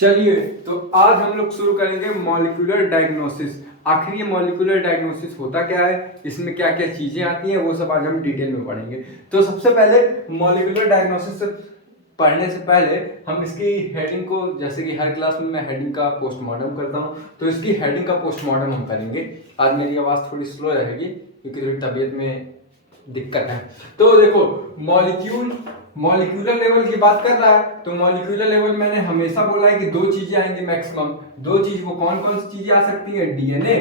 चलिए, तो आज हम लोग शुरू करेंगे मॉलिक्यूलर डायग्नोसिस। आखिर ये मॉलिक्यूलर डायग्नोसिस होता क्या है, इसमें क्या क्या चीजें आती हैं, वो सब आज हम डिटेल में पढ़ेंगे। तो सबसे पहले मॉलिक्यूलर डायग्नोसिस पढ़ने से पहले हम इसकी हेडिंग को, जैसे कि हर क्लास में मैं हेडिंग का पोस्टमार्टम करता हूँ, तो इसकी हेडिंग का पोस्टमार्टम हम करेंगे। आज मेरी आवाज़ थोड़ी स्लो रहेगी क्योंकि थोड़ी तबीयत में दिक्कत है। तो देखो, मॉलिक्यूलर लेवल की बात कर रहा है, तो मॉलिक्यूलर लेवल मैंने हमेशा बोला है कि दो चीजें आएंगी मैक्सिमम। दो चीज, वो कौन कौन सी चीजें आ सकती है? डीएनए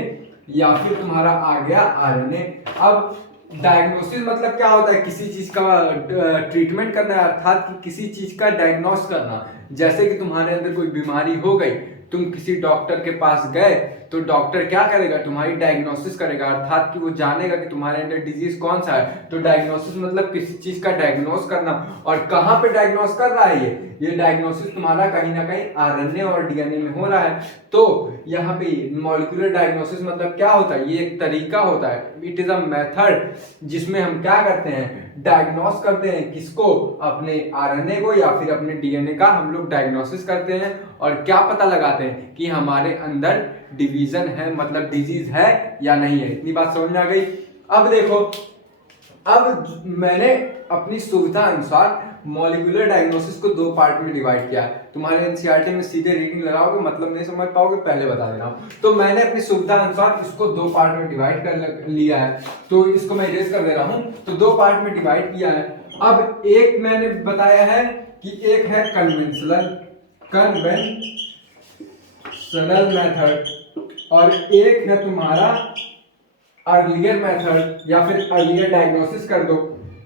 या फिर तुम्हारा आ गया आरएनए। अब डायग्नोसिस मतलब क्या होता है? किसी चीज का ट्रीटमेंट करना है, अर्थात कि किसी चीज का डायग्नोस करना। जैसे कि तुम्हारे अंदर कोई बीमारी हो गई, तुम किसी डॉक्टर के पास गए, तो डॉक्टर क्या करेगा? तुम्हारी डायग्नोसिस करेगा, अर्थात कि वो जानेगा कि तुम्हारे अंदर डिजीज कौन सा है। तो डायग्नोसिस मतलब किसी चीज का डायग्नोस करना। और कहाँ पे डायग्नोस कर रहा है ये डायग्नोसिस तुम्हारा कहीं ना कहीं आरएनए और डीएनए में हो रहा है। तो यहाँ पे मॉलिक्यूलर डायग्नोसिस मतलब क्या होता है? ये एक तरीका होता है, इट इज अ मेथड, जिसमें हम क्या करते हैं? डायग्नोस करते हैं। किसको? अपने आरएनए को या फिर अपने डीएनए का हम लोग डायग्नोसिस करते हैं। और क्या पता लगाते हैं कि हमारे अंदर डिवीजन है, मतलब डिजीज है या नहीं है। इतनी बात समझ में आ गई। अब देखो, अब मैंने अपनी सुविधा अनुसार मॉलिक्यूलर डायग्नोसिस को दो पार्ट में डिवाइड किया है। तुम्हारे एनसीईआरटी में सीधे रीडिंग लगाओगे, मतलब नहीं समझ पाओगे, पहले बता दे रहा हूं। तो मैंने अपनी सुविधा अनुसार इसको दो पार्ट में डिवाइड कर लिया है। तो इसको मैं इरेज कर दे रहा हूं। तो दो पार्ट में डिवाइड किया है। अब एक मैंने बताया है कि एक है कन्वेंशनल मेथड, और एक है तुम्हारा अर्लियर मेथड, या फिर अर्लियर डायग्नोसिस कर दो।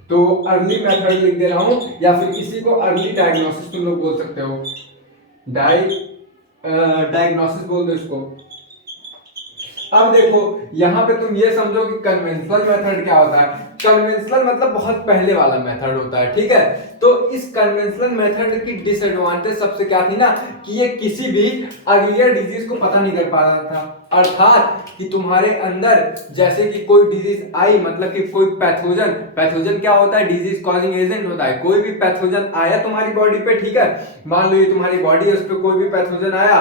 तो अर्ली मेथड लिख दे रहा हूं, या फिर इसी को अर्ली डायग्नोसिस तुम लोग बोल सकते हो। डायग्नोसिस बोल दो इसको। अब देखो, यहां पे तुम ये समझो कि कन्वेंशनल मेथड क्या होता है। कन्वेंशनल मतलब बहुत पहले वाला मेथड होता है, ठीक है। तो इस कन्वेंशनल मेथड की डिसएडवांटेज सबसे क्या थी ना, कि ये किसी भी अर्लियर डिजीज को पता नहीं कर पा रहा था। अर्थात कि तुम्हारे अंदर जैसे कि कोई डिजीज आई, मतलब कि कोई पैथोजन क्या होता है? डिजीज कॉजिंग एजेंट होता है। कोई भी पैथोजन आया तुम्हारी बॉडी पे, ठीक है, मान लो ये तुम्हारी बॉडी है, उस पर कोई भी पैथोजन आया,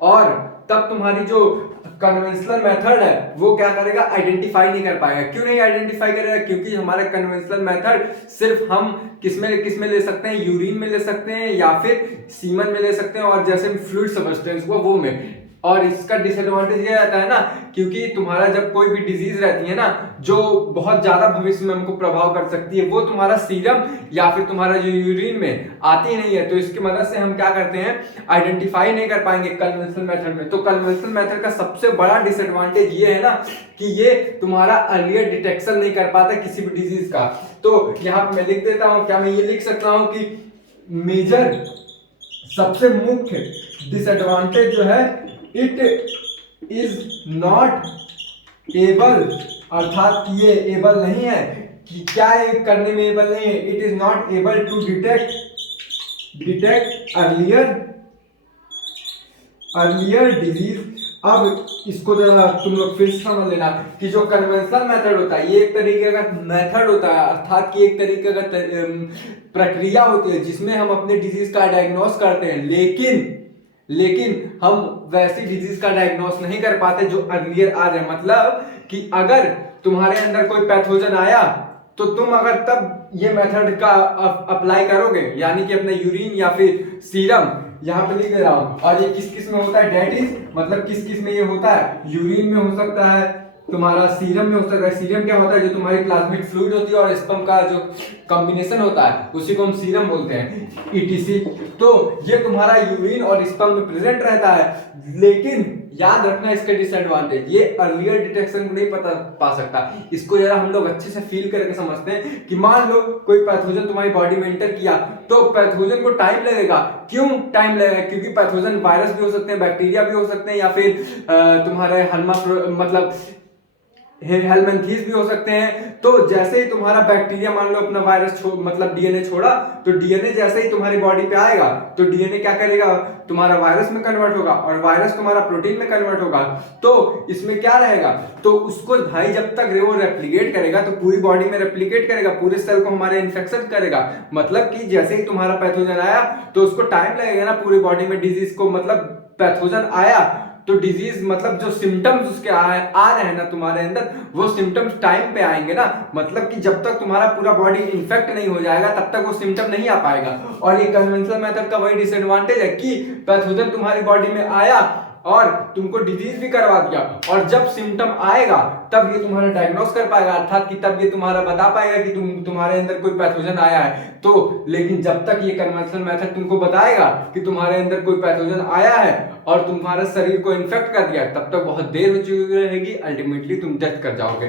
और तब तुम्हारी जो कन्वेंशनल मेथड है वो क्या करेगा? आइडेंटिफाई नहीं कर पाएगा। क्यों नहीं आइडेंटिफाई करेगा? क्योंकि हमारा कन्वेंशनल मेथड सिर्फ हम किसमें ले सकते हैं? यूरिन में ले सकते हैं, या फिर सीमन में ले सकते हैं, और जैसे फ्लूइड सब्सटेंस हुआ वो में। और इसका डिसएडवांटेज ये रहता है ना, क्योंकि तुम्हारा जब कोई भी डिजीज रहती है ना, जो बहुत ज्यादा भविष्य में हमको प्रभाव कर सकती है, वो तुम्हारा सीरम या फिर तुम्हारा जो यूरिन में आती नहीं है। तो इसकी मदद से हम क्या करते हैं? आइडेंटिफाई नहीं कर पाएंगे कन्वेंशनल मेथड में। तो कन्वेंशनल मेथड का सबसे बड़ा डिसएडवांटेज ये है ना, कि ये तुम्हारा अर्लियर डिटेक्शन नहीं कर पाता किसी भी डिजीज का। तो यहाँ पे मैं लिख देता हूँ, क्या मैं ये लिख सकता हूँ कि मेजर, सबसे मुख्य डिसएडवांटेज जो है, इट इज नॉट एबल, अर्थात ये एबल नहीं है कि क्या ये करने में एबल नहीं है। It is not able to detect earlier disease. अब इसको जरा तुम लोग फिर समझ लेना कि जो कन्वेंशनल मेथड होता है, ये एक तरीके का मेथड होता है, अर्थात कि एक तरीके का प्रक्रिया होती है जिसमें हम अपने डिजीज का डायग्नोस करते हैं। लेकिन हम वैसी डिजीज का डायग्नोस नहीं कर पाते जो अर्लियर आ जाए। मतलब कि अगर तुम्हारे अंदर कोई पैथोजन आया, तो तुम अगर तब ये मेथड का अप्लाई करोगे, यानी कि अपने यूरिन या फिर सीरम, यहाँ पे लिख दे रहा हूं, और ये किस किस में होता है? डेट इज, मतलब किस किस में ये होता है? यूरिन में हो सकता है, तुम्हारा सीरम में हो सकता है। सीरम क्या होता है? जो तुम्हारी प्लाज्मिक फ्लूइड होती है और स्पर्म का जो कॉम्बिनेशन होता है, उसी को हम सीरम बोलते हैं, ईटीसी। तो ये तुम्हारा यूरिन और स्पर्म में प्रेजेंट रहता है। लेकिन याद रखना इसका डिसएडवांटेज, ये अर्लियर डिटेक्शन को नहीं पा सकता। इसको जरा हम लोग अच्छे से फील करके समझते हैं कि मान लो कोई पैथोजन तुम्हारी बॉडी में एंटर किया, तो पैथोजन को टाइम लगेगा। क्यों टाइम लगेगा? क्योंकि पैथोजन वायरस भी हो सकते हैं, बैक्टीरिया भी हो सकते हैं, या फिर तुम्हारे मतलब हेलमेंथीज भी हो सकते हैं। तो जैसे ही तुम्हारा बैक्टीरिया मान लो अपना वायरस मतलब डीएनए छोड़ा, तो डीएनए जैसे ही तुम्हारी बॉडी पे आएगा तो डीएनए क्या करेगा, तुम्हारा वायरस में कन्वर्ट होगा और वायरस तुम्हारा प्रोटीन में कन्वर्ट होगा। तो इसमें क्या रहेगा, तो उसको भाई जब तक वो रेप्लिकेट करेगा तो पूरी बॉडी में रेप्लिकेट करेगा, पूरे सेल को हमारे इन्फेक्शन करेगा। मतलब कि जैसे ही तुम्हारा पैथोजन आया तो उसको टाइम लगेगा ना पूरी बॉडी में डिजीज को, मतलब पैथोजन आया तो डिजीज मतलब जो सिम्टम्स उसके आ रहे हैं ना तुम्हारे अंदर, वो सिम्टम्स टाइम पे आएंगे ना। मतलब कि जब तक तुम्हारा पूरा बॉडी इन्फेक्ट नहीं हो जाएगा तब तक वो सिम्टम नहीं आ पाएगा। और ये कन्वेंशनल मेथड का वही डिसएडवांटेज है कि पैथोजन तुम्हारी बॉडी में आया और तुमको डिजीज भी करवा दिया, और जब सिम्टम आएगा तब ये तुम्हारा डायग्नोस कर पाएगा, अर्थात कि तब ये तुम्हारा बता पाएगा कि तुम्हारे अंदर कोई पैथोजन आया है। तो लेकिन जब तक ये कन्वेंशनल मेथड तुमको बताएगा कि तुम्हारे अंदर कोई पैथोजन आया है और तुम्हारे शरीर को इन्फेक्ट कर दिया, तब तक बहुत देर हो चुकी रहेगी, अल्टीमेटली तुम डेथ कर जाओगे।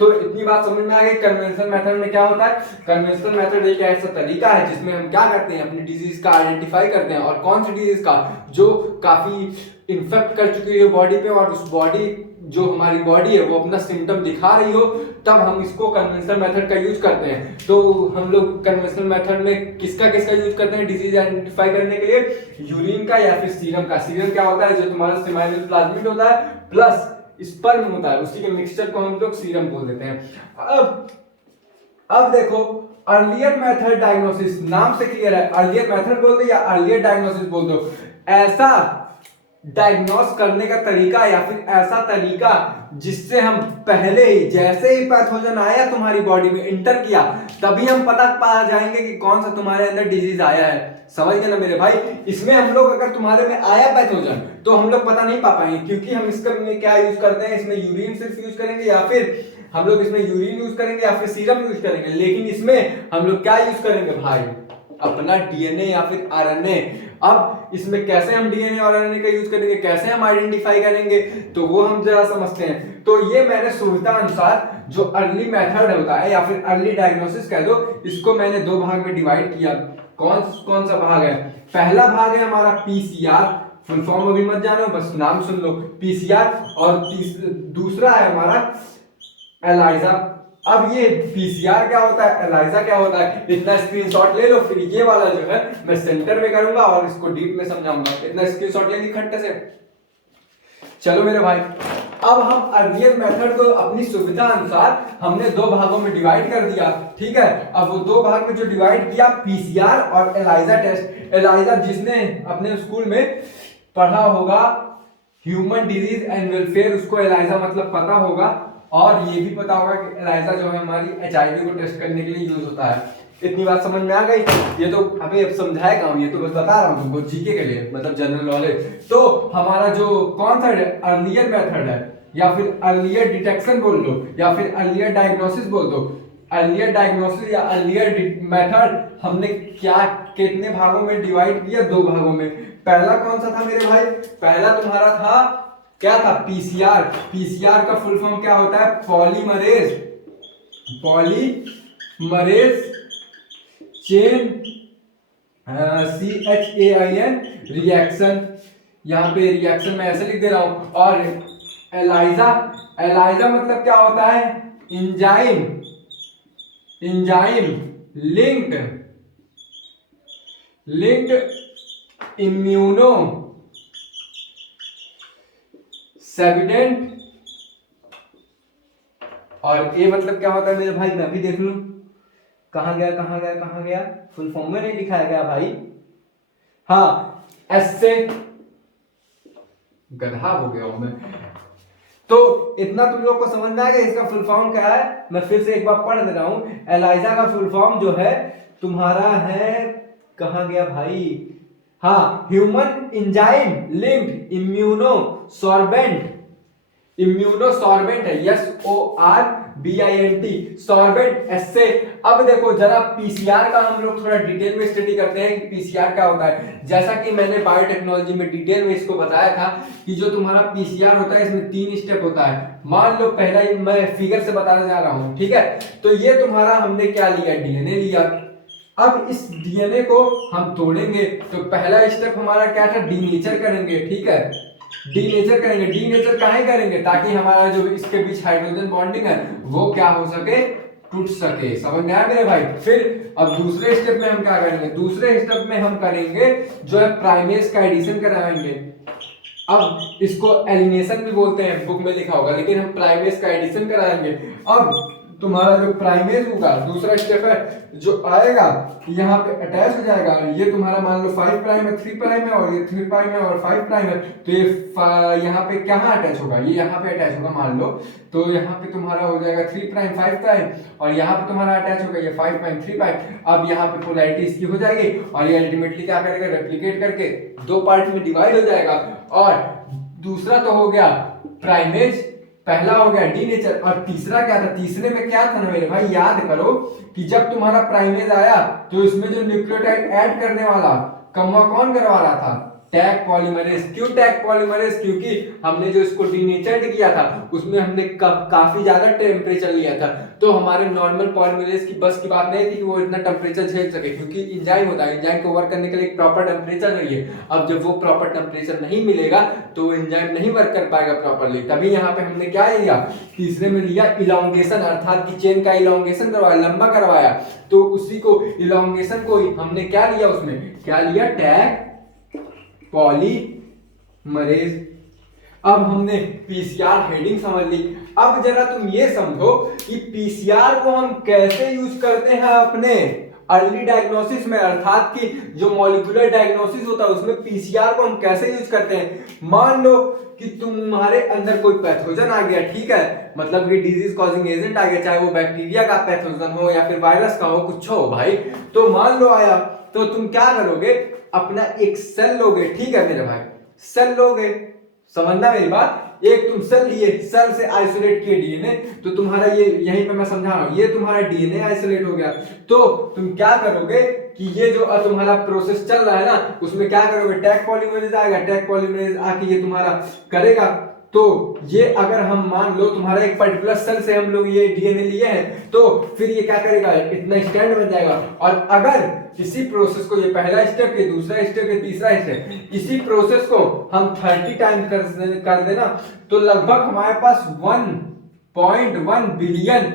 तो इतनी बात समझ में आ गई। कन्वेंशनल मेथड में क्या होता है, कन्वेंशनल मेथड एक ऐसा तरीका है जिसमें हम क्या करते हैं, अपनी डिजीज का आइडेंटिफाई करते हैं, और कौन सी डिजीज का, जो काफी इन्फेक्ट कर चुकी है बॉडी पे और उस बॉडी जो हमारी बॉडी है वो अपना सिम्टम दिखा रही हो, तब हम इसको कन्वेंशनल मेथड का यूज करते हैं। तो हम लोग कन्वेंशनल मेथड में किसका यूज करते हैं डिजीज आइडेंटिफाई करने के लिए, यूरिन का या फिर सीरम का। सीरम क्या होता है, जो तुम्हारा सेमाइनल प्लाज्मिड होता है प्लस स्पर्म होता है, उसी के मिक्सचर को हम लोग सीरम बोल देते हैं। अब देखो, अर्लियर मेथड डायग्नोसिस, नाम से क्लियर है, अर्लियर मेथड बोल दो या अर्लियर डायग्नोसिस बोल दो, ऐसा डायग्नोस करने का तरीका या फिर ऐसा तरीका जिससे हम पहले ही, जैसे ही पैथोजन आया तुम्हारी बॉडी में इंटर किया, तभी हम पता पा जाएंगे कि कौन सा तुम्हारे अंदर डिजीज आया है। समझ गए ना मेरे भाई। इसमें हम लोग अगर तुम्हारे में आया पैथोजन तो हम लोग पता नहीं पा पाएंगे, क्योंकि हम इसका में क्या यूज करते हैं, इसमें यूरिन सिर्फ यूज करेंगे या फिर हम लोग इसमें यूरिन यूज करेंगे या फिर सीरम यूज करेंगे। लेकिन इसमें हम लोग क्या यूज करेंगे भाई, अपना डीएनए या फिर आरएनए। अब इसमें कैसे हम डीएनए और आरएनए का यूज करेंगे, कैसे हम आइडेंटिफाई करेंगे, तो वो हम जरा समझते हैं। तो ये मैंने सुविधा अनुसार जो अर्ली मेथड होता है या फिर अर्ली डायग्नोसिस कह दो, इसको मैंने दो भाग में डिवाइड किया। कौन कौन सा भाग है, पहला भाग है हमारा पीसीआर, फुल फॉर्म अभी मत जानो, बस नाम सुन लो पीसीआर, और दूसरा है हमारा एलाइजा। अब ये पीसीआर क्या होता है, एलाइजा क्या होता है, इतना स्क्रीनशॉट ले लो, फिर ये वाला जो है मैं सेंटर में करूंगा और इसको डीप में समझाऊंगा। इतना स्क्रीनशॉट ले ली खट्टे से। चलो मेरे भाई, अब हम अर्लियर मेथड को अपनी सुविधा अनुसार हमने दो भागों में डिवाइड कर दिया, ठीक है। अब वो दो भाग में जो डिवाइड किया, पीसीआर और एलाइजा टेस्ट। एलाइजा जिसने अपने स्कूल में पढ़ा होगा ह्यूमन डिजीज एंड वेलफेयर, उसको एलाइजा मतलब पता होगा, और ये भी पता होगा कि एलाइजा जो है हमारी एचआईवी को टेस्ट करने के लिए यूज होता है। इतनी बात समझ में आ गई। ये तो अभी अब समझाएगा हूँ, ये तो बस बता रहा हूँ तुमको जीके के लिए, मतलब जनरल नॉलेज। तो हमारा जो कौन सा अर्लियर मेथड है या फिर अर्लियर डिटेक्शन बोल दो या फिर अर्लियर डायग्नोसिस बोल दो, अर्लियर डायग्नोसिस या अर्लियर मेथड हमने क्या कितने भागों में डिवाइड किया, दो भागों में। पहला कौन सा था मेरे भाई, पहला तुम्हारा था क्या था, पीसीआर। पीसीआर का फुल फॉर्म क्या होता है, polymerase, polymerase chain CHAIN reaction. यहाँ पे रिएक्शन में ऐसे लिख दे रहा हूं। और एलाइजा, एलाइजा मतलब क्या होता है, इंजाइम, इंजाइम लिंक्ड इम्यूनो सेविडेंट। और ये मतलब क्या होता है मेरे भाई, मैं भी देख लूं, कहां गया, फुल फॉर्म में नहीं दिखाया गया भाई। हाँ, ऐसे गधा हो गया हूं मैं। तो इतना तुम लोग को समझ में आ गया इसका फुल फॉर्म क्या है। मैं फिर से एक बार पढ़ दे रहा हूं। एलाइजा का फुल फॉर्म जो है तुम्हारा है, कहां गया भाई, हाँ, human enzyme linked immuno sorbent. Immuno sorbent है, SORBINT, सॉर्बेंट ऐसे। अब देखो जरा पीसीआर का हम लोग थोड़ा डिटेल में स्टडी करते हैं कि पीसीआर क्या होता है। जैसा कि मैंने बायोटेक्नोलॉजी में डिटेल में इसको बताया था कि जो तुम्हारा पीसीआर होता है इसमें 3 स्टेप होता है। मान लो पहला ही मैं फिगर से बताने जा रहा हूं, ठीक है। तो ये तुम्हारा हमने क्या लिया, डीएनए लिया। अब इस डीएनए को हम तोड़ेंगे, तो पहला स्टेप हमारा क्या था, डीनेचर करेंगे, ठीक है। डीनेचर करेंगे। डीनेचर काहे करेंगे? ताकि हमारा जो इसके बीच हाइड्रोजन बॉन्डिंग है वो क्या हो सके, टूट सके। समझ में आया मेरे भाई? फिर अब दूसरे स्टेप में हम क्या करेंगे? दूसरे स्टेप में हम करेंगे जो है प्राइमेज का एडिशन कराएंगे। अब इसको एलिनेशन भी बोलते हैं, बुक में लिखा होगा, लेकिन हम प्राइमेज का एडिशन कराएंगे। अब तुम्हारा जो प्राइमेज होगा, दूसरा स्टेप है जो आएगा यहाँ पे अटैच हो जाएगा। ये तुम्हारा मान लो 5 प्राइम है, 3 प्राइम है, और ये 3 प्राइम है और 5 प्राइम है, तो ये यहाँ पे कहाँ अटैच होगा? ये यहाँ पे अटैच होगा मान लो। तो यहाँ पे तुम्हारा हो जाएगा 3 प्राइम 5 प्राइम, और यहाँ पे तुम्हारा अटैच होगा ये 5 प्राइम 3 प्राइम। अब यहाँ पे पोलैरिटी इसकी हो जाएगी, और ये अल्टीमेटली क्या करेगा? रेप्लिकेट करके 2 पार्ट में डिवाइड हो जाएगा। और दूसरा तो हो गया प्राइमेज, पहला हो गया डीनेचर, और तीसरा क्या था? तीसरे में क्या था ना मेरे भाई, याद करो कि जब तुम्हारा प्राइमेज आया तो इसमें जो न्यूक्लियोटाइड ऐड करने वाला कम्मा कौन करवा रहा था? Tag polymerase. क्यों टैग पॉलीमरेज? क्योंकि हमने जो इसको डीनेचर्ड किया था उसमें हमने काफी ज्यादा टेम्परेचर लिया था, तो हमारे नॉर्मल पॉलीमरेज की बस की बात नहीं थी कि वो इतना टेम्परेचर झेल सके, क्योंकि इंजाइम होता है, इंजाइम को वर्क करने के लिए एक प्रॉपर टेम्परेचर चाहिए। अब जब वो प्रॉपर टेम्परेचर नहीं मिलेगा तो वो इंजाइम नहीं वर्क कर पाएगा प्रॉपरली। तभी यहाँ पे हमने क्या लिया? तीसरे में लिया इलॉन्गेशन, अर्थात की चेन का इलॉन्गेशन करवाया, लंबा करवाया। तो उसी को इलॉन्गेशन को हमने क्या लिया? उसमें क्या लिया? Tag polymerase. अब हमने पीसीआर हेडिंग समझ ली। अब जरा तुम ये समझो कि पीसीआर को हम कैसे यूज करते हैं अपने अर्ली डायग्नोसिस में, अर्थात कि जो मॉलिक्यूलर डायग्नोसिस होता है उसमें पीसीआर को हम कैसे यूज करते हैं। मान लो कि तुम्हारे अंदर कोई पैथोजन आ गया, ठीक है, मतलब कि डिजीज कॉजिंग एजेंट आ गया, चाहे वो बैक्टीरिया का पैथोजन हो या फिर वायरस का हो, कुछ हो भाई। तो मान लो आया, तो तुम क्या करोगे? अपना एक सेल लोगे, ठीक है मेरे भाई, सेल लोगे, समझना मेरी बात। एक तुम सेल लिए, सेल से आइसोलेट किए डीएनए, तो तुम्हारा ये यहीं पे मैं समझा रहा हूं, ये तुम्हारा डीएनए आइसोलेट हो गया। तो तुम क्या करोगे कि ये जो तुम्हारा प्रोसेस चल रहा है ना, उसमें क्या करोगे? टैग पॉलीमरेज आएगा, टैग पॉलीमरेज आके ये तुम्हारा करेगा। तो ये अगर हम मान लो तुम्हारा एक पर्टिकुलर सेल से हम लोग ये डीएनए लिए हैं, तो फिर ये क्या करेगा? इतना स्टैंड बन जाएगा। और अगर इसी प्रोसेस को, ये पहला स्टेप है, दूसरा स्टेप है, तीसरा स्टेप, इसी प्रोसेस को हम 30 टाइम कर देना, तो लगभग हमारे पास 1.1 बिलियन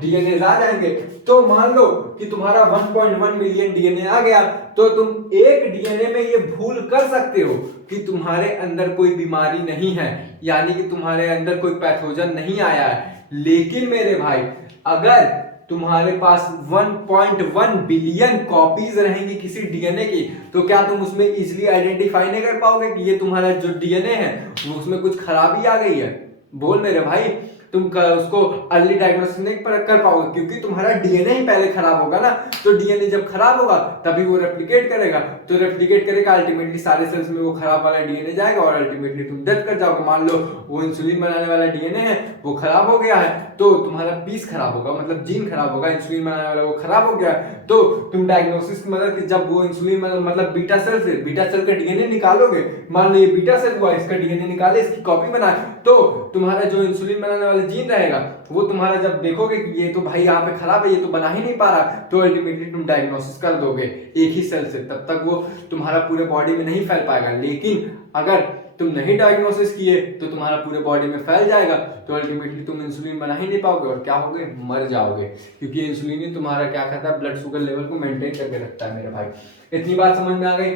डीएनए आ जाएंगे। तो मान लो कि तुम्हारा 1.1 बिलियन डीएनए आ गया, तो तुम एक डीएनए में ये भूल कर सकते हो कि तुम्हारे अंदर कोई बीमारी नहीं है, यानी कि तुम्हारे अंदर कोई पैथोजन नहीं आया है। लेकिन मेरे भाई, अगर तुम्हारे पास 1.1 बिलियन कॉपीज रहेंगी किसी डीएनए की, तो क्या तुम उसमें इजीली आइडेंटिफाई नहीं कर पाओगे कि ये तुम्हारा जो डीएनए है वो उसमें कुछ खराबी आ गई है? बोल मेरे भाई, तुम उसको अर्ली डायग्नोसिस नहीं कर पाओगे, क्योंकि तुम्हारा डीएनए ही पहले खराब होगा ना। तो डीएनए जब खराब होगा तभी वो रेप्लिकेट करेगा, तो रेप्लिकेट करेगा, अल्टीमेटली सारे सेल्स में वो खराब वाला डीएनए जाएगा और अल्टीमेटली तुम डेथ कर जाओगे। मान लो वो इंसुलिन बनाने वाला डीएनए है वो खराब हो गया है, तो तुम्हारा पीस खराब होगा, मतलब जीन खराब होगा, इंसुलिन बनाने वाला वो खराब हो गया है। तो तुम डायग्नोसिस की मदद से जब वो इंसुलिन मतलब बीटा सेल से, बीटा सेल का डीएनए निकालोगे, मान लो ये बीटा सेल हुआ, इसका डीएनए निकाले, इसकी कॉपी बनाए, तो तुम्हारा जो इंसुलिन बनाने वाला जीन रहेगा वो तुम्हारा जब देखोगे कि ये तो भाई यहाँ पे खराब है, ये तो बना ही नहीं पा रहा, तो अल्टीमेटली तुम डायग्नोसिस कर दोगे एक ही सेल से। तब तक वो तुम्हारा पूरे बॉडी में नहीं फैल पाएगा, लेकिन अगर तुम नहीं डायग्नोसिस किए तो तुम्हारा पूरे बॉडी में फैल जाएगा, तो अल्टीमेटली तुम इंसुलिन बना ही नहीं पाओगे और क्या होगे? मर जाओगे, क्योंकि इंसुलिन ही तुम्हारा क्या करता है? ब्लड शुगर लेवल को मेंटेन करके रखता है मेरे भाई। इतनी बात समझ में आ गई।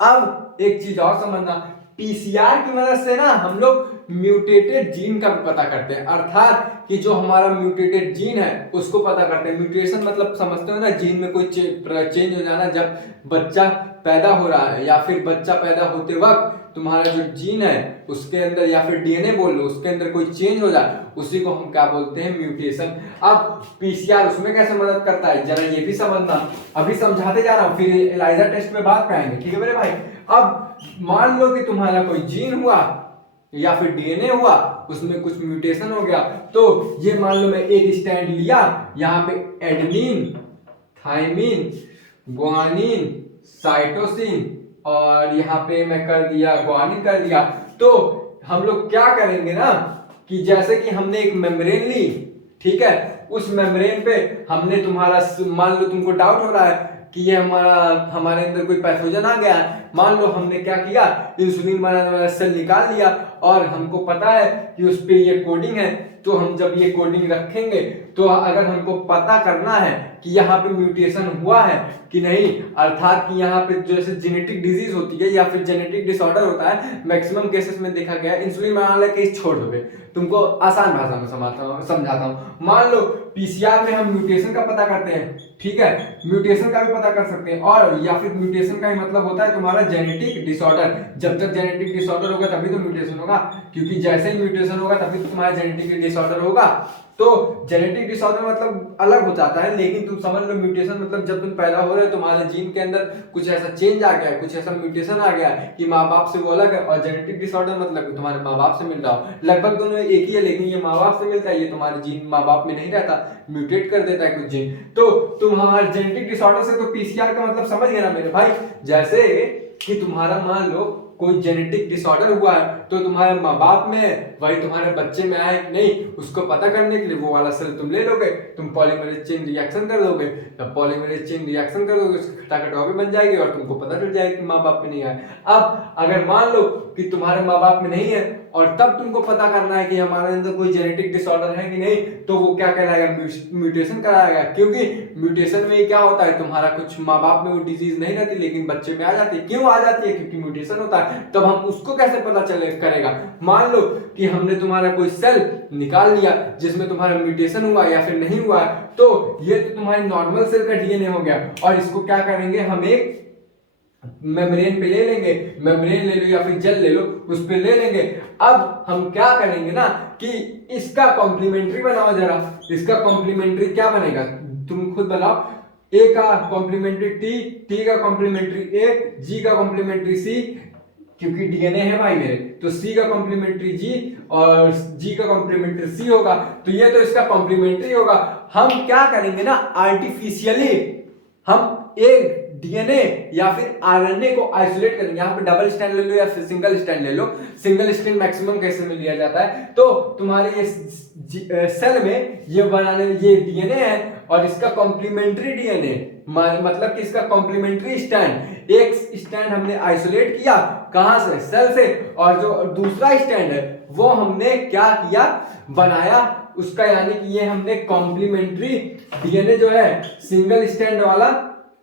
अब एक चीज और समझना, पीसीआर की मदद से ना हम लोग म्यूटेटेड जीन का भी पता करते हैं, अर्थात कि जो हमारा म्यूटेटेड जीन है उसको पता करते हैं। म्यूटेशन मतलब समझते हो ना, जीन में कोई चेंज हो जाना, जब बच्चा पैदा हो रहा है या फिर बच्चा पैदा होते वक्त तुम्हारा जो जीन है उसके अंदर, या फिर डीएनए बोल लो, उसके अंदर कोई चेंज हो जाए, उसी को हम क्या बोलते हैं? म्यूटेशन। अब पीसीआर उसमें कैसे मदद करता है जरा ये भी समझना, अभी समझाते जा रहा हूं, फिर एलाइजा टेस्ट पे बात करेंगे, ठीक है मेरे भाई। अब मान लो कि तुम्हारा कोई जीन हुआ या फिर डीएनए हुआ, उसमें कुछ म्यूटेशन हो गया, तो ये मान लो मैं एक स्टैंड लिया, यहाँ पे एडेनिन, थाइमिन, ग्वानिन, साइटोसिन, और यहाँ पे मैं कर दिया ग्वानिन कर दिया। तो हम लोग क्या करेंगे ना कि जैसे कि हमने एक मेम्ब्रेन ली, ठीक है, उस मेम्ब्रेन पे हमने तुम्हारा, मान लो तुमको डाउट हो रहा है कि ये हमारे अंदर कोई पैथोजन आ गया है। मान लो हमने क्या किया, इंसुलिन बनाने वाला सेल निकाल लिया और हमको पता है कि उस पे ये कोडिंग है, तो हम जब ये कोडिंग रखेंगे तो अगर हमको पता करना है कि यहाँ पे म्यूटेशन हुआ है कि नहीं, अर्थात कि यहाँ पे जैसे जेनेटिक डिजीज होती है या फिर जेनेटिक डिसऑर्डर होता है, मैक्सिमम केसेस में देखा गया है। इंसुलिन बनाने वाला केस छोड़ दोगे, तुमको आसान भाषा में समझाता हूँ। मान लो पीसीआर में हम म्यूटेशन का पता करते हैं, ठीक है, म्यूटेशन का भी पता कर सकते हैं, और या फिर म्यूटेशन का ही मतलब होता है तुम्हारा जेनेटिक डिसऑर्डर। जब तक जेनेटिक डिसऑर्डर होगा तभी तो म्यूटेशन होगा, क्योंकि जैसे ही म्यूटेशन होगा तभी तो तुम्हारा जेनेटिक डिसऑर्डर होगा। तो जेनेटिक डिसऑर्डर मतलब अलग हो जाता है, लेकिन तुम समझ लो म्यूटेशन मतलब जब तुम पैदा हो रहे हो तुम्हारे जीन के अंदर कुछ ऐसा चेंज आ गया है, कुछ ऐसा म्यूटेशन आ गया है कि माँ बाप से वो अलग है। और जेनेटिक डिसऑर्डर मतलब तुम्हारे माँ बाप से मिल रहा हो, लगभग दोनों एक ही है, लेकिन ये माँ बाप से मिलता है, ये तुम्हारे जीन माँ बाप में नहीं रहता, म्यूटेट कर देता है कुछ जीन। तो तुम्हारे जेनेटिक डिसऑर्डर से तो पीसीआर का मतलब समझ गए ना मेरे भाई। जैसे कि तुम्हारा मान लो कोई जेनेटिक डिसऑर्डर हुआ है तो तुम्हारे माँ बाप में है, वही तुम्हारे बच्चे में आए कि नहीं, उसको पता करने के लिए वो वाला सेल तुम ले लोगे, तुम पॉलीमरेज चेन रिएक्शन कर दोगे। जब पॉलीमरेज चेन रिएक्शन कर दोगे उसकी खटाखट और भी बन जाएगी और तुमको पता चल जाएगा कि माँ बाप में नहीं आए। अब अगर मान लो कि तुम्हारे माँ बाप में नहीं है और तब तुमको पता करना है कि हमारे अंदर कोई जेनेटिक डिसऑर्डर है कि नहीं, तो वो क्या कहलाएगा, म्यूटेशन कराएगा। क्योंकि म्यूटेशन में क्या होता है, तुम्हारा कुछ माँ बाप में वो डिजीज नहीं रहती लेकिन बच्चे में आ जाती है। क्यों आ जाती है, क्योंकि म्यूटेशन होता है। तब हम उसको कैसे पता चले करेगा, मान लो कि हमने तुम्हारा कोई सेल निकाल लिया जिसमें तुम्हारा म्यूटेशन हुआ या फिर नहीं हुआ, तो ये तो तुम्हारी नॉर्मल सेल का डीएनए हो गया, और इसको क्या करेंगे, हम एक मेम्ब्रेन पे ले लेंगे, मेम्ब्रेन ले लो या फिर जेल ले लो, उस पे ले लेंगे। अब हम क्या करेंगे ना कि इसका कॉम्प्लीमेंट्री बनाओ जरा। इसका कॉम्प्लीमेंट्री क्या बनेगा, तुम खुद बनाओ। ए का कॉम्प्लीमेंट्री टी, टी का कॉम्प्लीमेंट्री ए, जी का कॉम्प्लीमेंट्री सी, क्योंकि डीएनए है भाई मेरे, तो सी का कॉम्प्लीमेंट्री जी और जी का कॉम्प्लीमेंट्री सी होगा, तो ये तो इसका कॉम्प्लीमेंट्री होगा। हम क्या करेंगे ना, आर्टिफिशियली हम एक डीएनए या फिर आरएनए को आइसोलेट करेंगे। यहाँ पे डबल स्ट्रैंड ले लो या फिर सिंगल स्ट्रैंड ले लो, सिंगल स्ट्रैंड मैक्सिमम केसेस में लिया जाता है। तो तुम्हारे ये सेल में ये बनाने ये डीएनए है और इसका कॉम्प्लीमेंट्री डीएनए, मतलब कि इसका कॉम्प्लीमेंट्री स्ट्रैंड, एक स्ट्रैंड हमने आइसोलेट किया कहां से, सेल से, और जो दूसरा स्ट्रैंड है वो हमने क्या किया, बनाया उसका, यानी कि ये हमने कॉम्प्लीमेंट्री डीएनए जो है सिंगल स्ट्रैंड वाला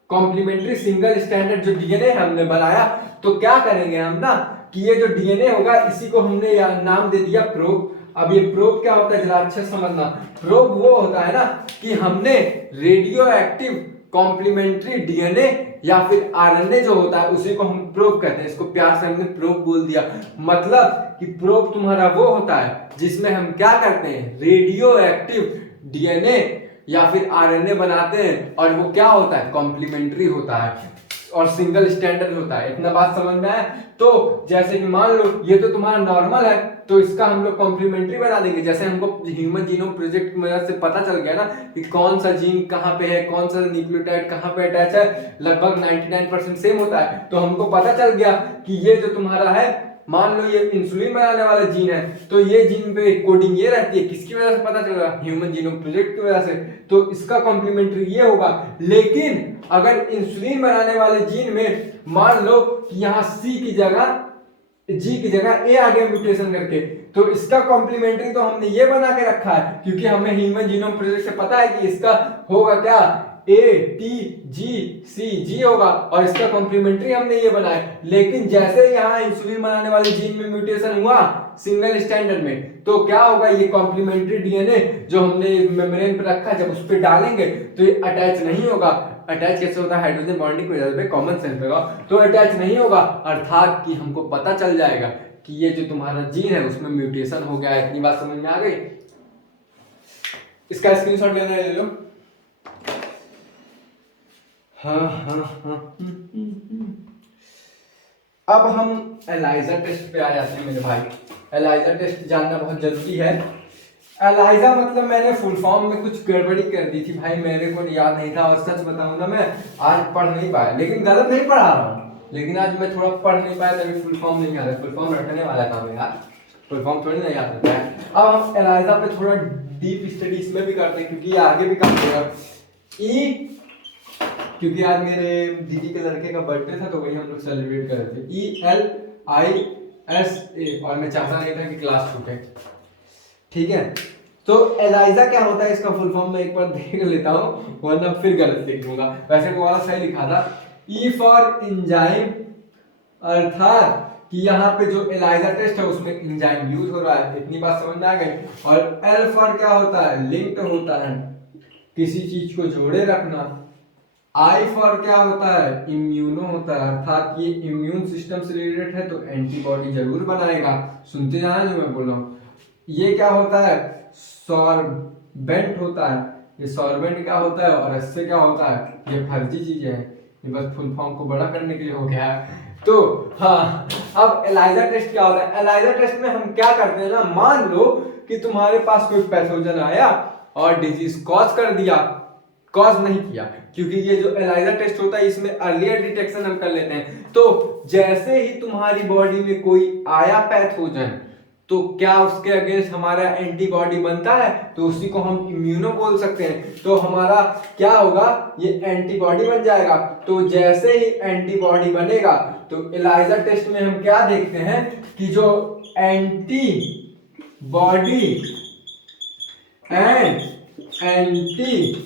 कॉम्प्लीमेंट्री सिंगल स्ट्रैंडेड जो डीएनए हमने बनाया। तो क्या करेंगे हम ना कि ये जो डीएनए होगा इसी को हमने नाम दे दिया प्रोब। अब ये प्रोब क्या होता है जरा अच्छे से समझना। प्रोब वो होता है ना कि हमने रेडियो एक्टिव कॉम्प्लीमेंट्री डीएनए या फिर आरएनए जो होता है उसी को हम प्रोब कहते हैं। इसको प्यार से हमने प्रोब बोल दिया, मतलब कि प्रोब तुम्हारा वो होता है जिसमें हम क्या करते हैं, रेडियो एक्टिव डीएनए या फिर आरएनए बनाते हैं, और वो क्या होता है, कॉम्प्लीमेंट्री होता है और सिंगल स्टैंडर्ड होता है। इतना बात समझ में आया। तो जैसे कि मान लो ये तो तुम्हारा नॉर्मल है, तो इसका हम लोग कॉम्प्लीमेंट्री बना देंगे। जैसे हमको ह्यूमन जीनोम प्रोजेक्ट की मदद से पता चल गया ना कि कौन सा जीन कहाँ पे है, कौन सा न्यूक्लियोटाइड कहाँ पे अटैच है, लगभग 99% सेम होता है। तो हमको पता चल गया कि ये जो तुम्हारा है, मान लो ये इंसुलिन बनाने वाला जीन है, तो ये जीन पे कोडिंग ये रहती है, किसकी वजह से पता चल रहा, ह्यूमन जीनोम प्रोजेक्ट की वजह से। तो इसका कॉम्प्लीमेंट्री ये होगा। लेकिन अगर इंसुलिन बनाने वाले जीन में मान लो कि यहाँ सी की जगह जी की जगह ए आ गया म्यूटेशन करके, तो इसका कॉम्प्लीमेंट्री तो हमने ये बना के रखा है, क्योंकि हमें ह्यूमन जीनोम प्रोजेक्ट से पता है कि इसका होगा क्या, ए टी जी सी जी होगा, और इसका कॉम्प्लीमेंट्री हमने ये बनाया। लेकिन जैसे यहाँ इंसुलिन बनाने वाले जीन में म्यूटेशन हुआ सिंगल स्टैंडर्ड में, तो क्या होगा, ये कॉम्प्लीमेंट्री डीएनए जो हमने मेम्ब्रेन पे रखा, जब उस पर डालेंगे तो ये अटैच नहीं होगा। अटैच कैसे होता है, हाइड्रोजन बॉन्डिंग की वजह से, कॉमन सेंस पे, तो अटैच नहीं होगा, अर्थात कि हमको पता चल जाएगा कि ये जो तुम्हारा जीन है उसमें म्यूटेशन हो गया है। इतनी बात समझ में आ गई। इसका स्क्रीनशॉट ले लो। हाँ। अब हम एलाइजा टेस्ट पे आ जाते हैं मेरे भाई। एलाइजा टेस्ट जानना बहुत जरूरी है। एलाइजा मतलब मैंने फुल फॉर्म में कुछ गड़बड़ी कर दी थी भाई, मेरे को याद नहीं था, और सच बताऊं ना मैं आज पढ़ नहीं पाया, लेकिन गलत नहीं पढ़ा रहा हूँ, लेकिन आज मैं थोड़ा पढ़ नहीं पाया तभी फुल फॉर्म नहीं याद है। फुल फॉर्म रखने वाला था मैं यार, फुल फॉर्म थोड़ी ना याद रहता है। अब हम एलाइजा पे थोड़ा डीप स्टडी इसमें भी करते हैं, क्योंकि ये आगे भी काम करेगा। ई क्योंकि आज मेरे दीदी के लड़के का बर्थडे था तो वही हम लोग सेलिब्रेट कर रहे थे। ELISA, और मैं चाहता नहीं था कि क्लास छूटे। ठीक है, तो एलाइजा क्या होता है इसका फुल फॉर्म मैं एक बार देख लेता हूँ वरना फिर गलत लिख दूंगा। वैसे वो वाला सही लिखा था, ई फॉर इंजाइम, अर्थात कि यहाँ पे जो एलाइजा टेस्ट है उसमें इंजाइम यूज हो रहा है, इतनी बात समझ में आ गई। और एल फॉर क्या होता है, लिंक्ड होता है, किसी चीज को जोड़े रखना। आई फॉर क्या होता है, इम्यूनो होता है, अर्थात ये इम्यून सिस्टम से रिलेटेड है तो एंटीबॉडी जरूर बनाएगा। सुनते जाना जो मैं बोल रहा हूँ। ये क्या होता है, सॉर्बेंट होता है, ये सॉर्बेंट क्या होता है, और इससे क्या होता है, ये फर्जी चीजें हैं, ये बस फुल फॉर्म को बड़ा करने के लिए हो गया है। तो हाँ, अब एलाइजा टेस्ट क्या होता है, एलाइजा टेस्ट में हम क्या करते हैं ना, मान लो कि तुम्हारे पास कोई पैथोजन आया और डिजीज कॉज कर दिया, कॉज नहीं किया, क्योंकि ये जो एलाइजा टेस्ट होता है इसमें अर्लियर डिटेक्शन हम कर लेते हैं। तो जैसे ही तुम्हारी बॉडी में कोई आया पैथोजन तो क्या उसके अगेंस्ट हमारा एंटीबॉडी बनता है, तो उसी को हम इम्यूनो बोल सकते हैं। तो हमारा क्या होगा, ये एंटीबॉडी बन जाएगा। तो जैसे ही एंटीबॉडी बनेगा तो एलाइजा टेस्ट में हम क्या देखते हैं कि जो एंटीबॉडी एंड एंटीजन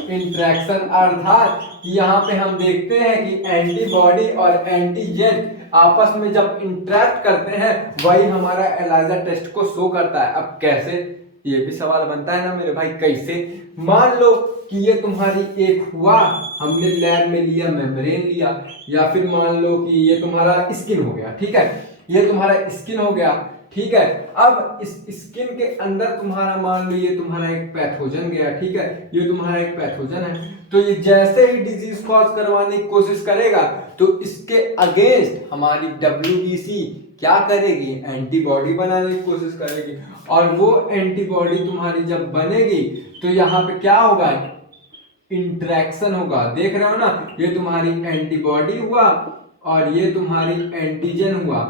इंट्रैक्शन, अर्थात कि यहाँ पे हम देखते हैं कि एंटीबॉडी और एंटीजन आपस में जब इंटरेक्ट करते हैं वही हमारा एलाइजा टेस्ट को शो करता है। अब कैसे, ये भी सवाल बनता है ना मेरे भाई, कैसे। मान लो कि ये तुम्हारी एक हुआ, हमने लैब में लिया, मेम्ब्रेन लिया, या फिर मान लो कि ये तुम्हारा स्किन हो गया। ठीक है, ये तुम्हारा स्किन हो गया। ठीक है, अब इस स्किन के अंदर तुम्हारा मान लो ये तुम्हारा एक पैथोजन गया। ठीक है, ये तुम्हारा एक पैथोजन है, तो ये जैसे ही डिजीज कॉज करवाने की कोशिश करेगा तो इसके अगेंस्ट हमारी WBC क्या करेगी, एंटीबॉडी बनाने की कोशिश करेगी। और वो एंटीबॉडी तुम्हारी जब बनेगी तो यहाँ पे क्या होगा, इंट्रैक्शन होगा। देख रहे हो ना, ये तुम्हारी एंटीबॉडी हुआ और ये तुम्हारी एंटीजन हुआ।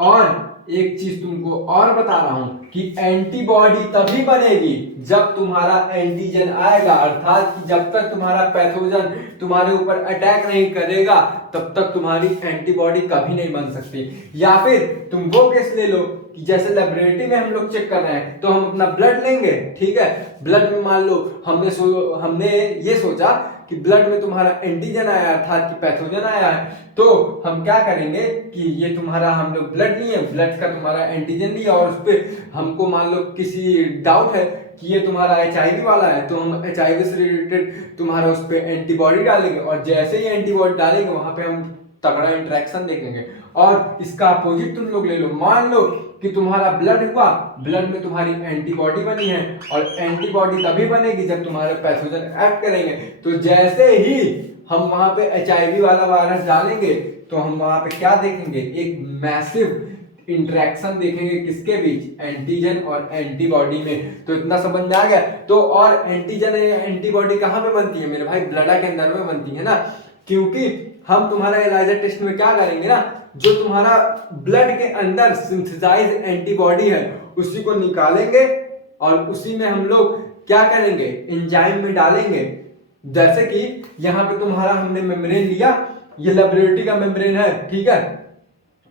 और एक चीज तुमको और बता रहा हूं कि एंटीबॉडी तभी बनेगी जब तुम्हारा एंटीजन आएगा, अर्थात कि जब तक तुम्हारा पैथोजन तुम्हारे ऊपर अटैक नहीं करेगा तब तक तुम्हारी एंटीबॉडी कभी नहीं बन सकती। या फिर तुम वो केस ले लो कि जैसे लेबोरेटरी में हम लोग चेक कर रहे हैं तो हम अपना ब्लड लेंगे। ठीक है, ब्लड में मान लो हमने ये सोचा कि ब्लड में तुम्हारा एंटीजन आया अर्थात कि पैथोजन आया है, तो हम क्या करेंगे कि ये तुम्हारा हम लोग ब्लड लिए, ब्लड का तुम्हारा एंटीजन लिया और उस पर हमको मान लो किसी डाउट है कि ये तुम्हारा HIV वाला है, तो हम HIV से रिलेटेड तुम्हारा उस पर एंटीबॉडी डालेंगे। और जैसे ही एंटीबॉडी डालेंगे वहां पे हम तगड़ा इंटरेक्शन देखेंगे। और इसका अपोजिट तुम लोग ले लो, मान लो कि तुम्हारा ब्लड हुआ, ब्लड में तुम्हारी एंटीबॉडी बनी है, और एंटीबॉडी तभी बनेगी जब तुम्हारे पैथोजन एक्ट करेंगे। तो जैसे ही हम वहां पे HIV वाला वायरस डालेंगे तो हम वहां पे क्या देखेंगे, एक मैसिव इंटरेक्शन देखेंगे, किसके बीच, एंटीजन और एंटीबॉडी में। तो इतना समझ में आ गया। तो और एंटीजन या एंटीबॉडी कहाँ पे बनती है मेरे भाई, ब्लड के अंदर में बनती है ना, क्योंकि हम तुम्हारा एलाइजा टेस्ट में क्या करेंगे ना, जो तुम्हारा ब्लड के अंदर सिंथेसाइज एंटीबॉडी है उसी को निकालेंगे और उसी में हम लोग क्या करेंगे, एंजाइम में डालेंगे। जैसे कि यहाँ पे तुम्हारा हमने मेम्ब्रेन लिया, ये लेबोरेटरी का मेम्ब्रेन है। ठीक है,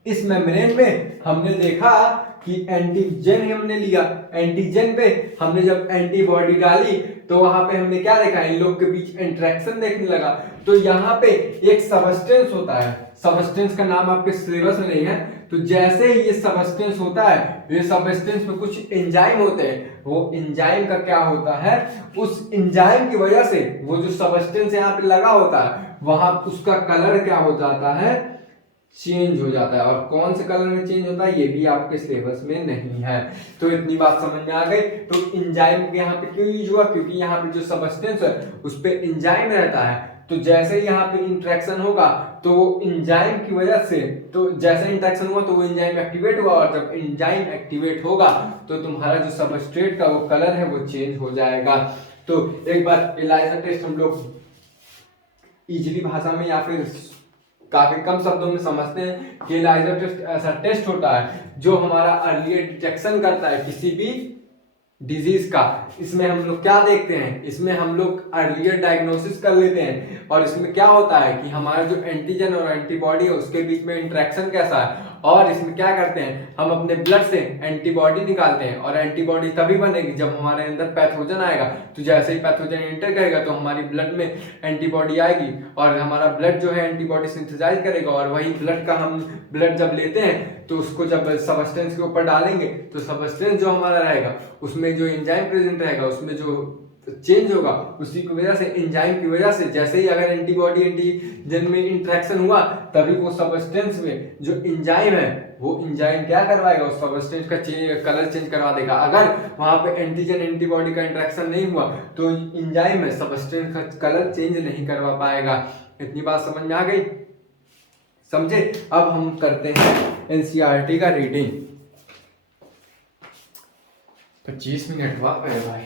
इस मेम्ब्रेन में हमने देखा कि एंटीजन हमने लिया, एंटीजन पे हमने जब एंटीबॉडी डाली तो वहां पे हमने क्या देखा, इन लोग के बीच इंटरेक्शन देखने लगा। तो यहाँ पे एक सबस्टेंस होता है, सबस्टेंस का नाम आपके सिलेबस में नहीं है, तो जैसे ही ये सबस्टेंस होता है, ये सबस्टेंस में कुछ एंजाइम होते हैं, वो एंजाइम का क्या होता है, उस एंजाइम की वजह से वो जो सबस्टेंस यहाँ पे लगा होता है वहां उसका कलर क्या हो जाता है, चेंज हो जाता है। और कौन से कलर में चेंज होता है ये भी आपके सिलेबस में नहीं है। तो इतनी बात समझ में आ गई। तो एंजाइम यहाँ पे क्यों यूज हुआ, क्योंकि यहाँ पे जो सबस्टेंस है उस पे एंजाइम रहता है। तो जैसे ही यहाँ पे इंटरेक्शन होगा तो एंजाइम की वजह से, तो जैसे इंटरेक्शन हुआ तो वो एंजाइम एक्टिवेट हुआ, और जब एंजाइम एक्टिवेट होगा तो तुम्हारा जो सबस्ट्रेट का वो कलर है वो चेंज हो जाएगा। तो एक बार एलाइजा टेस्ट हम लोग इजीली भाषा में या फिर काफी कम शब्दों में समझते हैं कि एलाइजा टेस्ट ऐसा टेस्ट होता है जो हमारा अर्लियर डिटेक्शन करता है किसी भी डिजीज का। इसमें हम लोग क्या देखते हैं, इसमें हम लोग अर्लियर डायग्नोसिस कर लेते हैं, और इसमें क्या होता है कि हमारा जो एंटीजन और एंटीबॉडी है उसके बीच में इंटरेक्शन कैसा है, और इसमें क्या करते हैं हम अपने ब्लड से एंटीबॉडी निकालते हैं, और एंटीबॉडी तभी बनेगी जब हमारे अंदर पैथोजन आएगा। तो जैसे ही पैथोजन एंटर करेगा तो हमारी ब्लड में एंटीबॉडी आएगी, और हमारा ब्लड जो है एंटीबॉडी सिंथेसाइज करेगा, और वही ब्लड का हम ब्लड जब लेते हैं तो उसको जब सबस्टेंस के ऊपर डालेंगे तो सबस्टेंस जो हमारा रहेगा उसमें जो एंजाइम प्रेजेंट रहेगा उसमें जो चेंज होगा, उसी की वजह से एंजाइम की वजह से जैसे ही अगर एंटीबॉडी एंटीजन में इंटरेक्शन हुआ तभी वो सबस्टेंस में जो एंजाइम है वो एंजाइम क्या करवाएगा, उस सबस्टेंस का कलर चेंज करवा देगा। अगर वहां पे एंटीजन एंटीबॉडी का इंटरेक्शन नहीं हुआ तो एंजाइम है सबस्टेंस का कलर चेंज नहीं करवा पाएगा। इतनी बात समझ में आ गई, समझे। अब हम करते हैं एनसीईआरटी का रीडिंग। 25 मिनट हुआ मेरे भाई,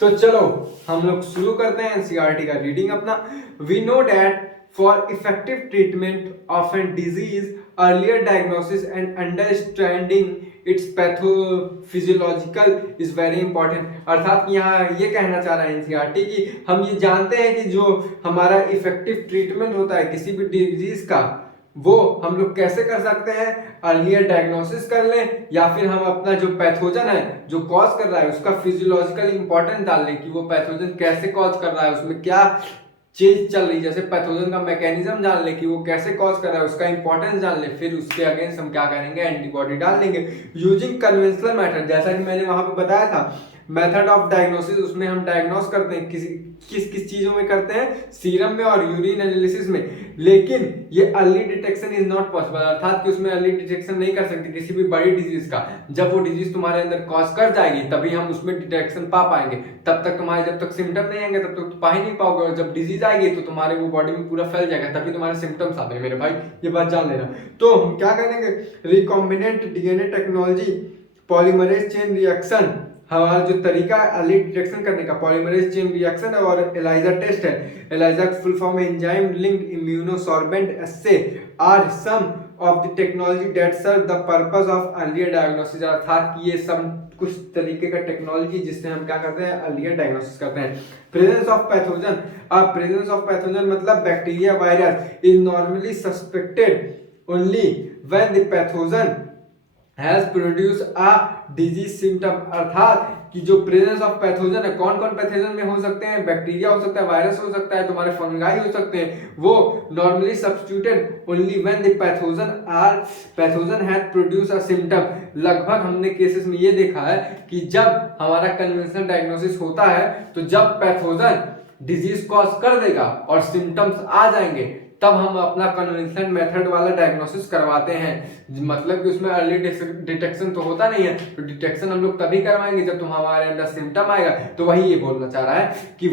तो चलो हम लोग शुरू करते हैं एनसीईआरटी का रीडिंग अपना। We know that for effective treatment of an disease earlier diagnosis and understanding its pathophysiological is very important. अर्थात यहाँ ये कहना चाह रहा है एनसीईआरटी कि हम ये जानते हैं कि जो हमारा इफेक्टिव ट्रीटमेंट होता है किसी भी डिजीज का वो हम लोग कैसे कर सकते हैं, अर्लियर डायग्नोसिस कर लें, या फिर हम अपना जो पैथोजन है जो कॉज कर रहा है उसका फिजियोलॉजिकल इंपॉर्टेंस डाल लें कि वो पैथोजन कैसे कॉज कर रहा है, उसमें क्या चीज चल रही, जैसे पैथोजन का मैकेनिज्म जान ले कि वो कैसे कॉज कर रहा है, उसका इंपॉर्टेंस जान ले, फिर उसके अगेंस्ट हम क्या करेंगे, एंटीबॉडी डाल देंगे यूजिंग कन्वेंशनल मेथड। जैसा कि मैंने वहां पे बताया था मेथड ऑफ डायग्नोसिस, उसमें हम डायग्नोस करते हैं किस किस चीजों में करते हैं, सीरम में और यूरिन एनालिसिस में। लेकिन ये early detection is not possible, अर्थात कि उसमें अर्ली डिटेक्शन नहीं कर सकते किसी भी बड़ी डिजीज का। जब वो डिजीज तुम्हारे अंदर कॉज कर जाएगी तभी हम उसमें डिटेक्शन पा पाएंगे, तब तक तुम्हारे जब तक सिम्टम नहीं आएंगे तब तक तो पा ही नहीं पाओगे, और जब डिजीज आएगी तो तुम्हारे वो बॉडी में पूरा फैल जाएगा तभी तुम्हारे सिम्टम्स आते हैं मेरे भाई, ये बात जान लेना। तो हम क्या करेंगे, recombinant DNA technology, polymerase chain reaction, हमारा जो तरीका है अर्ली डिटेक्शन करने का, पॉलीमरेज चेन रिएक्शन है, और एलाइजा टेस्ट है। एलाइजा का फुल फॉर्म है enzyme linked immunosorbent assay, are some of the technology that serve the purpose of earlier diagnosis. अर्थात कि ये सब कुछ तरीके का टेक्नोलॉजी जिससे हम क्या करते हैं, अर्लियर डायग्नोसिस करते हैं। प्रेजेंस ऑफ पैथोजन, अब प्रेजेंस ऑफ पैथोजन मतलब bacteria virus is normally suspected only when the pathogen has produce a disease symptom. अर्थात कि जो प्रेजेंस ऑफ पैथोजन है, कौन कौन पैथोजन में हो सकते हैं, बैक्टीरिया हो सकता है, वायरस हो सकता है, तुम्हारे फंगाई हो सकते हैं, वो normally substituted only when the pathogen has produce a symptom. लगभग हमने केसेस में ये देखा है कि जब हमारा कन्वेंशनल डायग्नोसिस होता है तो जब पैथोजन डिजीज कॉज कर देगा और सिम्टम्स आ जाएंगे तब हम अपना कन्वेंशनल मेथड वाला डायग्नोसिस करवाते हैं। मतलब कि उसमें अर्ली डिटेक्शन तो होता नहीं है, तो डिटेक्शन हम लोग तभी करवाएंगे जब तुम हमारे अंदर सिम्टम आएगा। तो वही ये बोलना चाह रहा है कि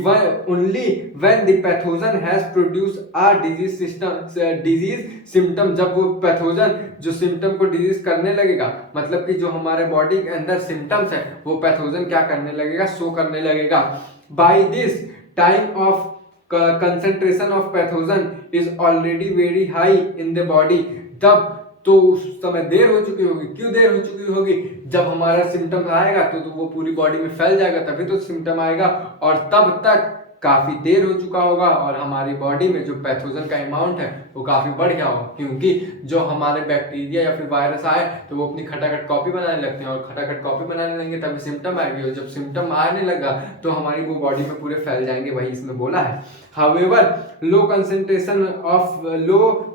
only when the pathogen has produce a disease symptom, जब वो पैथोजन जो सिम्टम को डिजीज करने लगेगा, मतलब कि जो हमारे बॉडी के अंदर सिम्टम्स है वो पैथोजन क्या करने लगेगा, शो करने लगेगा। By this time of concentration of pathogen is already very high in the body, तब तो उस समय देर हो चुकी होगी। क्यों देर हो चुकी होगी, जब हमारा सिम्टम आएगा तो वो पूरी बॉडी में फैल जाएगा तभी तो सिम्टम आएगा, और तब तक काफी देर हो चुका होगा और हमारी बॉडी में जो पैथोजन का अमाउंट है वो काफी बढ़ गया होगा। क्योंकि जो हमारे बैक्टीरिया या फिर वायरस आए तो वो अपनी खटाखट कॉपी बनाने लगते हैं, और खटाखट कॉपी बनाने लगेंगे तभी सिम्टम आएंगे, और जब सिम्टम आने लगा तो हमारी वो बॉडी में पूरे फैल जाएंगे, वही इसमें बोला है। However,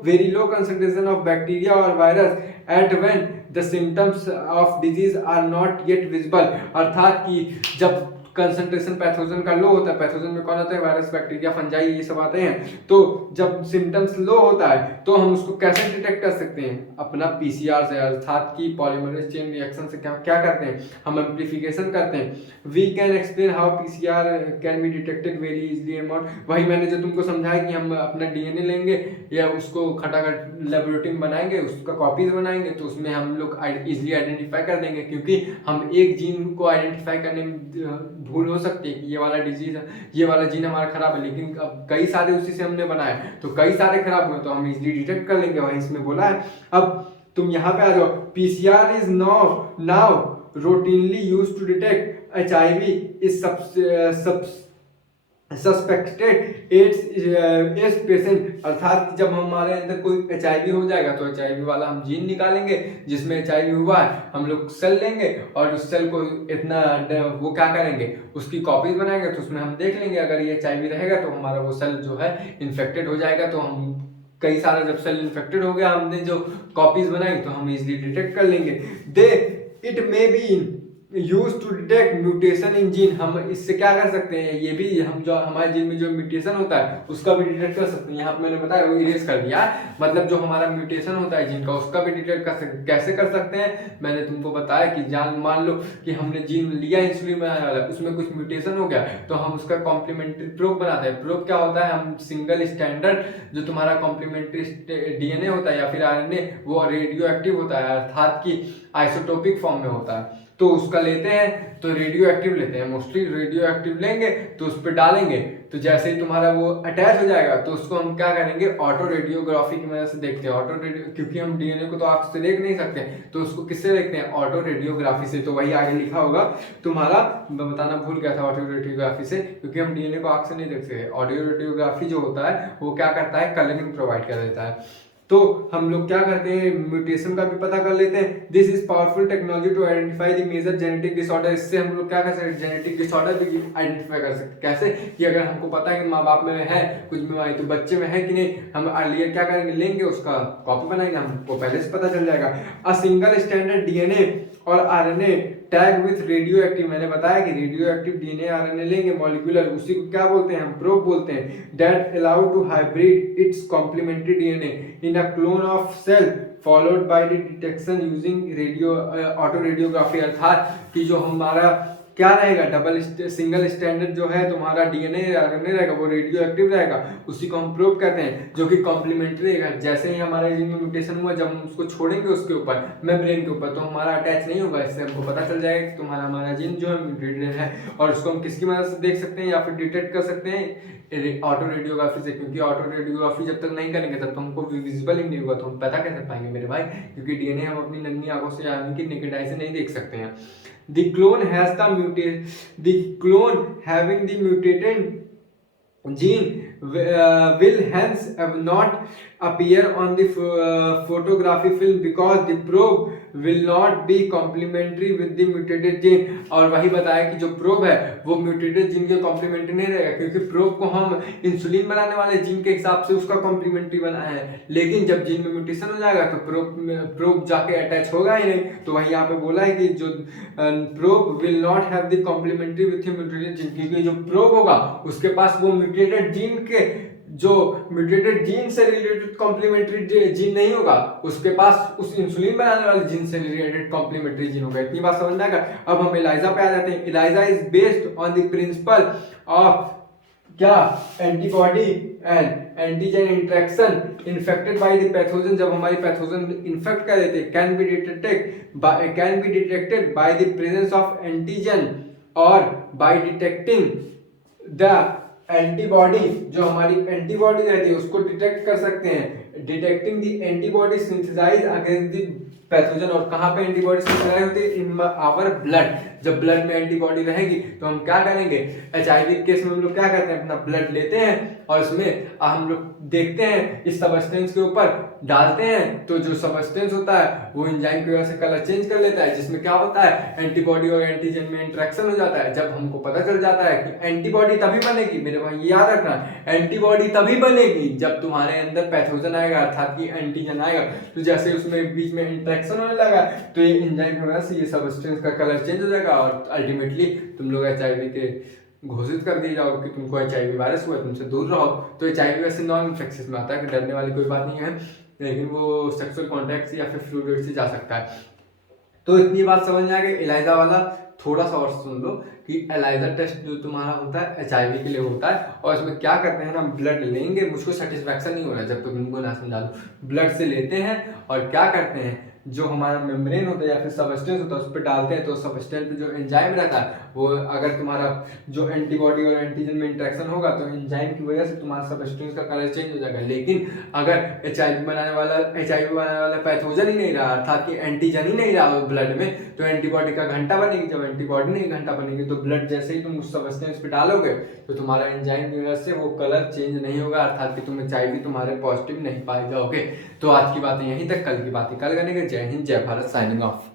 very low concentration of bacteria or virus at when the symptoms of disease are not yet visible। अर्थात कि जब कंसंट्रेशन पैथोजन का लो होता है, पैथोजन में कौन आता है, वायरस, बैक्टीरिया, फंजाई, ये सब आते हैं। तो जब सिम्टम्स लो होता है तो हम उसको कैसे डिटेक्ट कर सकते हैं, अपना पीसीआर से, अर्थात की पॉलीमरेज चेन रिएक्शन से। क्या करते हैं हम, एम्प्लीफिकेशन करते हैं। We can explain how PCR can be detected very easily amount. वही मैंने जो तुमको समझाया कि हम अपना डीएनए लेंगे या उसको खटाखट लेबोरेटरी में बनाएंगे, उसका कॉपीज बनाएंगे, तो उसमें हम लोग इजीली आइडेंटिफाई कर देंगे। क्योंकि हम एक जीन को आइडेंटिफाई करने में भूल हो सकती है कि ये वाला डिजीज है, ये वाला जीन हमारा खराब है, लेकिन अब कई सारे उसी से हमने बनाए तो कई सारे खराब हुए तो हम इजीली डिटेक्ट कर लेंगे, वही इसमें बोला है। अब तुम यहाँ पे आ जाओ, PCR is now routinely used to detect HIV is suspected ads patient, अर्थात कि जब हमारे अंदर कोई HIV हो जाएगा तो HIV वाला हम जीन निकालेंगे जिसमें HIV हुआ है, हम लोग सेल लेंगे और उस सेल को इतना वो क्या करेंगे, उसकी कॉपीज बनाएंगे, तो उसमें हम देख लेंगे अगर ये HIV रहेगा तो हमारा वो सेल जो है इन्फेक्टेड हो जाएगा। तो हम कई सारा जब सेल इन्फेक्टेड हो गया, हमने जो कॉपीज बनाई तो हम इजिली डिटेक्ट कर लेंगे। They it may be use to detect mutation in gene, हम इससे क्या कर सकते हैं, ये भी हम जो हमारे जीन में जो म्यूटेशन होता है उसका भी डिटेक्ट कर सकते हैं। यहाँ पे मैंने बताया वो इरेज कर दिया, मतलब जो हमारा म्यूटेशन होता है जीन का उसका भी डिटेक्ट कर सकते। कैसे कर सकते हैं, मैंने तुमको बताया कि जान मान लो कि हमने जीन लिया इंसुलिन बनाने वाला, उसमें कुछ म्यूटेशन हो गया तो हम उसका कॉम्प्लीमेंट्री प्रोब बनाते हैं। प्रोब क्या होता है, हम सिंगल स्टैंडर्ड जो तुम्हारा कॉम्प्लीमेंट्री DNA होता है या फिर RNA वो रेडियो एक्टिव होता है, अर्थात कि आइसोटोपिक फॉर्म में होता है, तो उसका लेते हैं तो रेडियो एक्टिव लेते हैं, मोस्टली रेडियो एक्टिव लेंगे तो उस पर डालेंगे, तो जैसे ही तुम्हारा वो अटैच हो जाएगा तो उसको हम क्या करेंगे, ऑटो रेडियोग्राफी की मदद से देखते हैं। ऑटो रेडियो, क्योंकि हम DNA को तो आंख से देख नहीं सकते तो उसको किससे देखते हैं, ऑटो रेडियोग्राफी से। तो वही आगे लिखा होगा तुम्हारा, मैं बताना भूल गया था, ऑटो रेडियोग्राफी से, क्योंकि हम DNA को आंख से नहीं देख सकते। ऑडियो रेडियोग्राफी जो होता है वो क्या करता है, कलरिंग प्रोवाइड कर देता है। तो हम लोग क्या करते हैं, म्यूटेशन का भी पता कर लेते हैं। This is powerful technology to identify the major genetic disorder, इससे हम लोग क्या कर सकते हैं, जेनेटिक डिसऑर्डर भी आइडेंटिफाई कर सकते हैं। कैसे कि अगर हमको पता है कि माँ बाप में है कुछ बीमारी तो बच्चे में है कि नहीं, हम अर्लियर क्या करेंगे, लेंगे उसका कॉपी बनाएंगे, हमको पहले से पता चल जाएगा। अ सिंगल स्टैंडर्ड DNA और RNA tag with radioactive, मैंने बताया कि रेडियो एक्टिव DNA RNA लेंगे मॉलिक्यूलर, उसी को क्या बोलते हैं, हम प्रोब बोलते हैं। That allow to hybrid its complementary DNA in a clone of cell followed by the detection using radio auto radiography, अर्थात कि जो हमारा क्या रहेगा, डबल सिंगल स्टैंडर्ड जो है तुम्हारा DNA RNA रहेगा वो रेडियो एक्टिव रहेगा, उसी को हम प्रोब कहते हैं, जो कि कॉम्प्लीमेंट्री रहेगा। जैसे ही हमारे जीन में म्यूटेशन हुआ, जब हम उसको छोड़ेंगे उसके ऊपर मेम्ब्रेन के ऊपर तो हमारा अटैच नहीं होगा, इससे हमको पता चल जाएगा कि तुम्हारा हमारा जीन जो है म्यूटेटेड है, और उसको हम किसकी मदद से देख सकते हैं या फिर डिटेक्ट कर सकते हैं, ऑटो रेडियोग्राफी से। क्योंकि ऑटो रेडियोग्राफी जब तक नहीं करेंगे तब तक हमको विजिबल ही नहीं होगा, तो हम पता कैसे पाएंगे मेरे भाई, क्योंकि DNA हम अपनी नंगी आंखों से यानी कि नेकेड आई से नहीं देख सकते हैं। The clone has the clone having the mutated gene will hence not appear on the photography film because the probe will not be complementary with the mutated gene। और वही बताया कि जो प्रोब है वो म्यूटेटेड जीन के complementary नहीं रहेगा, क्योंकि प्रोब को हम इंसुलिन बनाने वाले जीन के हिसाब से उसका कॉम्प्लीमेंट्री बनाया है, लेकिन जब जीन में म्यूटेशन हो जाएगा तो प्रोब जाके अटैच होगा ही नहीं। तो वही यहाँ पे बोला है कि जो probe will not have the complementary with mutated gene, क्योंकि जो प्रोब होगा उसके पास वो म्यूटेटेड जीन के जो म्यूटेटेड जीन से रिलेटेड कॉम्प्लीमेंट्री जीन नहीं होगा, उसके पास उस इंसुलिन बनाने वाले जीन से रिलेटेड कॉम्प्लीमेंट्री जीन होगा। इतनी बात समझ में आएगा। अब हम एलाइजा पे आ जाते हैं। ELISA is based on the principle of क्या, antibody and antigen interaction infected by the pathogen. जब हमारी पैथोजन इन्फेक्ट कर देते हैं, can be detected by the presence of antigen और बाय डिटेक्टिंग द एंटीबॉडी, जो हमारी एंटीबॉडी रहती है उसको डिटेक्ट कर सकते हैं। Detecting the antibody synthesize against the pathogen. और कहाँ पे एंटीबॉडी सिंथेसाइज होती है, इन आवर ब्लड। जब ब्लड में एंटीबॉडी रहेगी तो हम क्या करेंगे, HIV केस में हम लोग क्या करते हैं, अपना ब्लड लेते हैं और उसमें हम लोग देखते हैं, इस सबस्टेंस के ऊपर डालते हैं, तो जो सबस्टेंस होता है वो एंजाइम की वजह से कलर चेंज कर लेता है, जिसमें क्या होता है, एंटीबॉडी और एंटीजन में इंटरेक्शन हो जाता है। जब हमको पता चल जाता है कि एंटीबॉडी तभी बनेगी, मेरे भाई याद रखना, एंटीबॉडी तभी बनेगी जब तुम्हारे अंदर पैथोजन आएगा, अर्थात कि एंटीजन आएगा। तो जैसे उसमें बीच में इंटरेक्शन होने लगा तो ये एंजाइम की वजह से ये सबस्टेंस का कलर चेंज हो जाएगा और अल्टीमेटली तुम लोग HIV के घोषित कर दिए जाओ कि तुमको HIV वायरस हुआ है, तुमसे दूर रहो। तो HIV वैसे नॉन इन्फेक्शियस में आता है, कि डरने वाली कोई बात नहीं है, लेकिन वो सेक्सुअल कॉन्टैक्ट से या फिर फ्लूइड से जा सकता है। तो इतनी बात समझ में आ गई। एलाइजा वाला थोड़ा सा और सुन लो कि एलाइजा टेस्ट जो तुम्हारा होता है HIV के लिए होता है, और इसमें क्या करते हैं ना, ब्लड लेंगे, मुझको सेटिस्फैक्शन नहीं हो रहा जब तक तुमको ना समझा दो। ब्लड से लेते हैं और क्या करते हैं, जो हमारा मेम्ब्रेन होता है या फिर सबस्टेंस होता है उस पर डालते हैं, तो सबस्टेंस पे जो एंजाइम रहता है वो, अगर तुम्हारा जो एंटीबॉडी और एंटीजन में इंटरेक्शन होगा तो एंजाइम की वजह से तुम्हारा सबस्टेंस का कलर चेंज हो जाएगा। लेकिन अगर HIV बनाने वाला पैथोजन ही नहीं रहा, अर्थात कि एंटीजन ही नहीं रहा ब्लड में, तो एंटीबॉडी का घंटा बनेगी। जब एंटीबॉडी नहीं घंटा बनेगी, तो ब्लड जैसे ही तुम उस सब्सटेंस पे डालोगे तो तुम्हारा एंजाइम की वजह से वो कलर चेंज नहीं होगा, अर्थात कि तुम HIV तुम्हारे पॉजिटिव नहीं पाए जाओगे। तो आज की बातें यहीं तक, कल की बातें कल करेंगे। जय हिंद, जय भारत, साइनिंग ऑफ।